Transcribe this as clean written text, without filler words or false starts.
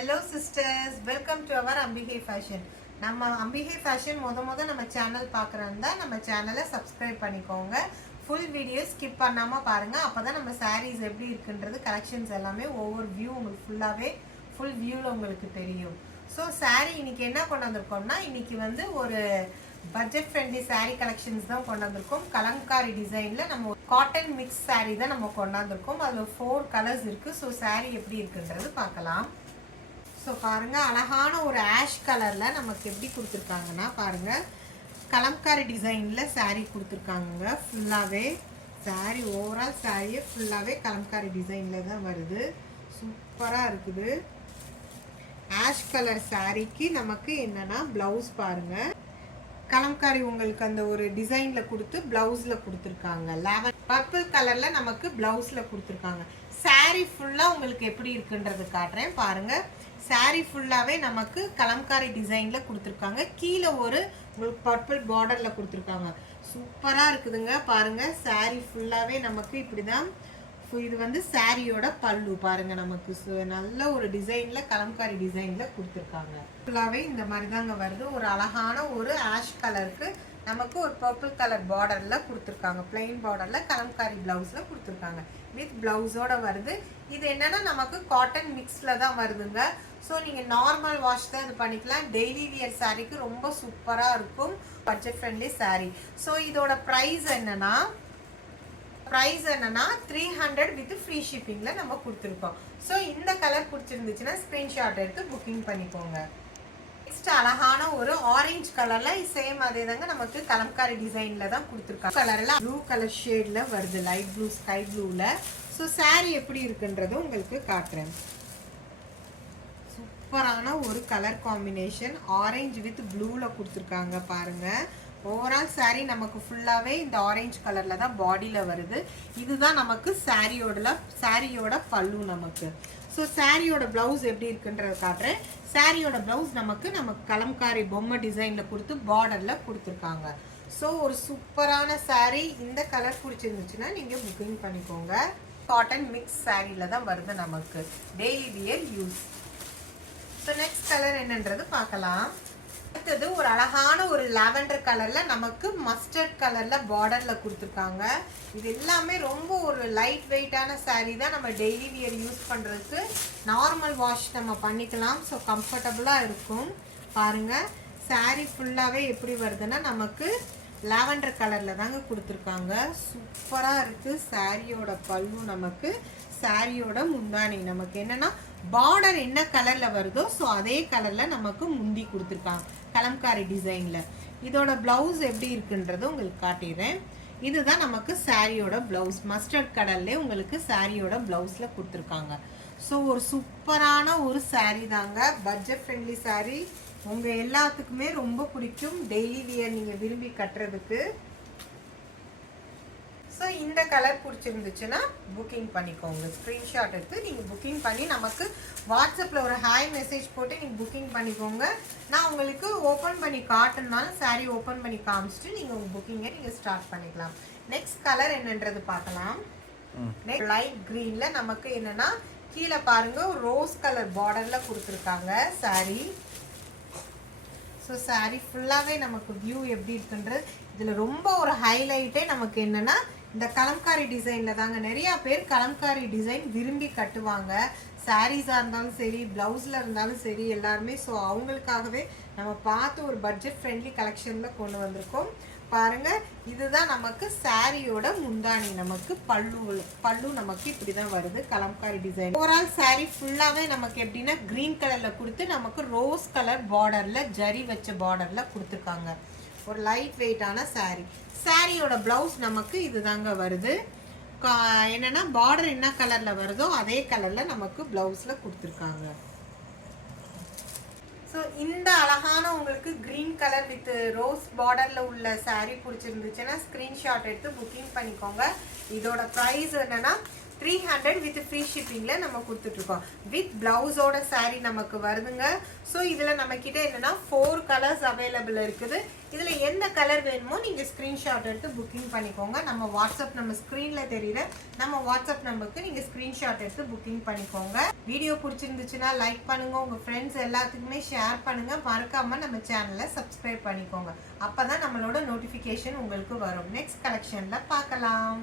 Hello sisters, welcome to our Ambige Fashion. நம்ம Ambige Fashion முத நம்ம சேனல் பார்க்குறதா நம்ம சேனலை சப்ஸ்கிரைப் பண்ணிக்கோங்க. ஃபுல் வீடியோ ஸ்கிப் பண்ணாமல் பாருங்கள். அப்போ தான் நம்ம சாரீஸ் எப்படி இருக்குன்றது கலெக்ஷன்ஸ் எல்லாமே ஒவ்வொரு வியூ உங்களுக்கு ஃபுல் வியூவில் உங்களுக்கு தெரியும். ஸோ சாரீ இன்னைக்கு என்ன கொண்டு வந்திருக்கோம்னா, இன்னைக்கு வந்து ஒரு பட்ஜெட் ஃப்ரெண்ட்லி சாரீ கலெக்ஷன்ஸ் தான் கொண்டு வந்திருக்கோம். கலம்காரி டிசைனில் நம்ம காட்டன் மிக்ஸ் சாரீ தான் நம்ம கொண்டாந்துருக்கோம். அதில் 4 கலர்ஸ் இருக்குது. ஸோ சாரீ எப்படி இருக்குன்றது பார்க்கலாம். ஸோ பாருங்கள், அழகான ஒரு ஆஷ் கலரில் நமக்கு எப்படி கொடுத்துருக்காங்கன்னா பாருங்கள், கலம்காரி டிசைனில் சாரீ கொடுத்துருக்காங்க. ஃபுல்லாகவே சாரீ ஓவரால் சாரியே ஃபுல்லாகவே கலம்காரி டிசைனில் தான் வருது. சூப்பராக இருக்குது. ஆஷ் கலர் சாரீக்கு நமக்கு என்னென்னா ப்ளவுஸ் பாருங்கள், கலம்காரி உங்களுக்கு அந்த ஒரு டிசைனில் கொடுத்து ப்ளவுஸில் கொடுத்துருக்காங்க. பர்பிள் கலரில் நமக்கு ப்ளவுஸில் கொடுத்துருக்காங்க. சாரீ ஃபுல்லாக உங்களுக்கு எப்படி இருக்குன்றது காட்டுறேன் பாருங்கள். சாரீ ஃபுல்லாகவே நமக்கு கலம்காரி டிசைனில் கொடுத்துருக்காங்க. கீழே ஒரு உங்களுக்கு பர்பிள் பார்டரில் கொடுத்துருக்காங்க. சூப்பராக இருக்குதுங்க பாருங்கள். சாரீ ஃபுல்லாகவே நமக்கு இப்படி தான். இது வந்து சாரியோட பல்லு பாருங்க, நமக்கு நல்ல ஒரு டிசைனில் கலம்காரி டிசைனில் கொடுத்துருக்காங்க. ஃபுல்லாகவே இந்த மாதிரி தாங்க வருது. ஒரு அழகான ஒரு ஆஷ் கலருக்கு நமக்கு ஒரு பர்பிள் கலர் பார்டரில் கொடுத்துருக்காங்க. பிளெயின் பார்டரில் கலம்காரி ப்ளவுஸில் கொடுத்துருக்காங்க. வித் ப்ளவுஸோட வருது. இது என்னன்னா நமக்கு காட்டன் மிக்ஸில் தான் வருதுங்க. ஸோ நீங்கள் நார்மல் வாஷ் தான் இது பண்ணிக்கலாம். டெய்லி வியர் சாரீக்கு ரொம்ப சூப்பராக இருக்கும். Budget friendly sari. ஸோ இதோட ப்ரைஸ் என்னன்னா 300 வித் ஃப்ரீ ஷிப்பிங்கில் நம்ம கொடுத்துருக்கோம். ஸோ இந்த கலர் பிடிச்சிருந்துச்சுன்னா ஸ்க்ரீன்ஷாட் எடுத்து புக்கிங் பண்ணிக்கோங்க. நெக்ஸ்ட் அழகான ஒரு ஆரஞ்சு கலரில் சேம் அதே தாங்க நமக்கு கலம்காரி டிசைனில் தான் கொடுத்துருக்காங்க. கலரில் ப்ளூ கலர் ஷேடில் வருது, லைட் ப்ளூ ஸ்கை ப்ளூவில். ஸோ சாரீ எப்படி இருக்குன்றது உங்களுக்கு காட்டுறேன். சூப்பரான ஒரு கலர் காம்பினேஷன் ஆரஞ்சு வித் ப்ளூவில் கொடுத்துருக்காங்க பாருங்கள். ஓவரால் சாரீ நமக்கு ஃபுல்லாகவே இந்த ஆரஞ்சு கலரில் தான் பாடியில் வருது. இதுதான் நமக்கு சாரியோட பல்லு நமக்கு. ஸோ சாரியோட ப்ளவுஸ் எப்படி இருக்குன்றத காட்டுறேன். சாரியோட ப்ளவுஸ் நமக்கு கலம்காரி பொம்மை டிசைனில் கொடுத்து பார்டரில் கொடுத்துருக்காங்க. ஸோ ஒரு சூப்பரான சாரீ. இந்த கலர் பிடிச்சிருந்துச்சுன்னா நீங்கள் புக்கிங் பண்ணிக்கோங்க. காட்டன் மிக்ஸ் சாரியில் தான் வருது நமக்கு, daily wear use. So next colour என்னன்றது பார்க்கலாம். அடுத்தது ஒரு அழகான ஒரு லாவெண்டர் கலரில் நமக்கு மஸ்டர்ட் கலரில் பார்டரில் கொடுத்துருக்காங்க. இது எல்லாமே ரொம்ப ஒரு லைட் வெயிட்டான சாரீ தான். நம்ம டெய்லி வியர் யூஸ் பண்ணுறதுக்கு நார்மல் வாஷ் நம்ம பண்ணிக்கலாம். ஸோ கம்ஃபர்டபுளாக இருக்கும். பாருங்கள் சாரீ ஃபுல்லாகவே எப்படி வருதுன்னா நமக்கு லாவெண்டர் கலரில் தாங்க கொடுத்துருக்காங்க. சூப்பராக இருக்குது. சாரியோட பல்லு நமக்கு, சாரியோட முந்தானி நமக்கு என்னென்னா பார்டர் என்ன கலரில் வருதோ ஸோ அதே கலரில் நமக்கு முந்தி கொடுத்துருக்காங்க கலம்காரி டிசைனில். இதோட ப்ளவுஸ் எப்படி இருக்குன்றது உங்களுக்கு காட்டிடுறேன். இதுதான் நமக்கு சாரியோட ப்ளவுஸ். மஸ்டர்ட் கலர்லேயே உங்களுக்கு சாரியோட ப்ளவுஸில் கொடுத்துருக்காங்க. ஸோ ஒரு சூப்பரான ஒரு சாரீ தாங்க. Budget friendly sari. உங்கள் எல்லாத்துக்குமே ரொம்ப பிடிக்கும். டெய்லி வியர் நீங்கள் விரும்பி கட்டுறதுக்கு. ஸோ இந்த கலர் பிடிச்சிருந்துச்சுன்னா புக்கிங் பண்ணிக்கோங்க. ஸ்க்ரீன்ஷாட் எடுத்து நீங்கள் புக்கிங் பண்ணி நமக்கு வாட்ஸ்அப்பில் ஒரு ஹாய் மெசேஜ் போட்டு நீங்கள் புக்கிங் பண்ணிக்கோங்க. நான் உங்களுக்கு ஓப்பன் பண்ணி காட்டுனாலும் சாரீ ஓப்பன் பண்ணி காமிச்சிட்டு நீங்கள் உங்கள் புக்கிங்கை நீங்கள் ஸ்டார்ட் பண்ணிக்கலாம். நெக்ஸ்ட் கலர் என்னன்றது பார்க்கலாம். நெக்ஸ்ட் லைட் க்ரீனில் நமக்கு என்னென்னா கீழே பாருங்கள் ரோஸ் கலர் பார்டரில் கொடுத்துருக்காங்க சாரீ. ஸோ சாரீ ஃபுல்லாகவே நமக்கு வியூ எப்படி இருக்குன்றது. இதில் ரொம்ப ஒரு ஹைலைட்டே நமக்கு என்னென்னா இந்த கலம்காரி டிசைனில் தாங்க. நிறையா பேர் கலம்காரி டிசைன் விரும்பி கட்டுவாங்க. சாரீஸாக இருந்தாலும் சரி, ப்ளவுஸில் இருந்தாலும் சரி, எல்லாருமே. ஸோ அவங்களுக்காகவே நம்ம பார்த்து ஒரு பட்ஜெட் ஃப்ரெண்ட்லி கலெக்ஷனில் கொண்டு வந்திருக்கோம். பாருங்கள், இதுதான் நமக்கு சாரியோட முந்தானி. நமக்கு பல்லு நமக்கு இப்படி தான் வருது கலம்காரி டிசைன். ஓவரால் சாரீ ஃபுல்லாகவே நமக்கு எப்படின்னா க்ரீன் கலரில் கொடுத்து நமக்கு ரோஸ் கலர் பார்டரில் ஜரி வச்ச பார்டரில் கொடுத்துருக்காங்க. ஒரு லைட் வெயிட்டான சாரீ. சாரியோட ப்ளவுஸ் நமக்கு இதுதாங்க வருது. என்னென்னா பார்டர் என்ன கலரில் வருதோ அதே கலரில் நமக்கு ப்ளவுஸில் கொடுத்துருக்காங்க. ஸோ இந்த அழகான உங்களுக்கு க்ரீன் கலர் வித் ரோஸ் பார்டரில் உள்ள சாரீ பிடிச்சிருந்துச்சுன்னா ஸ்க்ரீன்ஷாட் எடுத்து புக்கிங் பண்ணிக்கோங்க. இதோட ப்ரைஸ் என்னென்னா 300 வித் ஃப்ரீ ஷிப்பிங்ல நம்ம கொடுத்துட்ருக்கோம். வித் பிளவுஸோட saree நமக்கு வருதுங்க. ஸோ இதில் நம்மக்கிட்ட என்னென்னா 4 கலர்ஸ் அவைலபிள் இருக்குது. இதில் எந்த கலர் வேணுமோ நீங்கள் ஸ்க்ரீன்ஷாட் எடுத்து புக்கிங் பண்ணிக்கோங்க. நம்ம வாட்ஸ்அப் நம்ம ஸ்க்ரீனில் தெரியுற நம்ம வாட்ஸ்அப் நம்பருக்கு நீங்கள் ஸ்க்ரீன்ஷாட் எடுத்து புக்கிங் பண்ணிக்கோங்க. வீடியோ பிடிச்சிருந்துச்சுன்னா லைக் பண்ணுங்கள், உங்கள் ஃப்ரெண்ட்ஸ் எல்லாத்துக்குமே ஷேர் பண்ணுங்கள். மறக்காமல் நம்ம சேனலை சப்ஸ்கிரைப் பண்ணிக்கோங்க. அப்போ தான் நம்மளோட நோட்டிஃபிகேஷன் உங்களுக்கு வரும். நெக்ஸ்ட் கலெக்ஷனில் பார்க்கலாம்.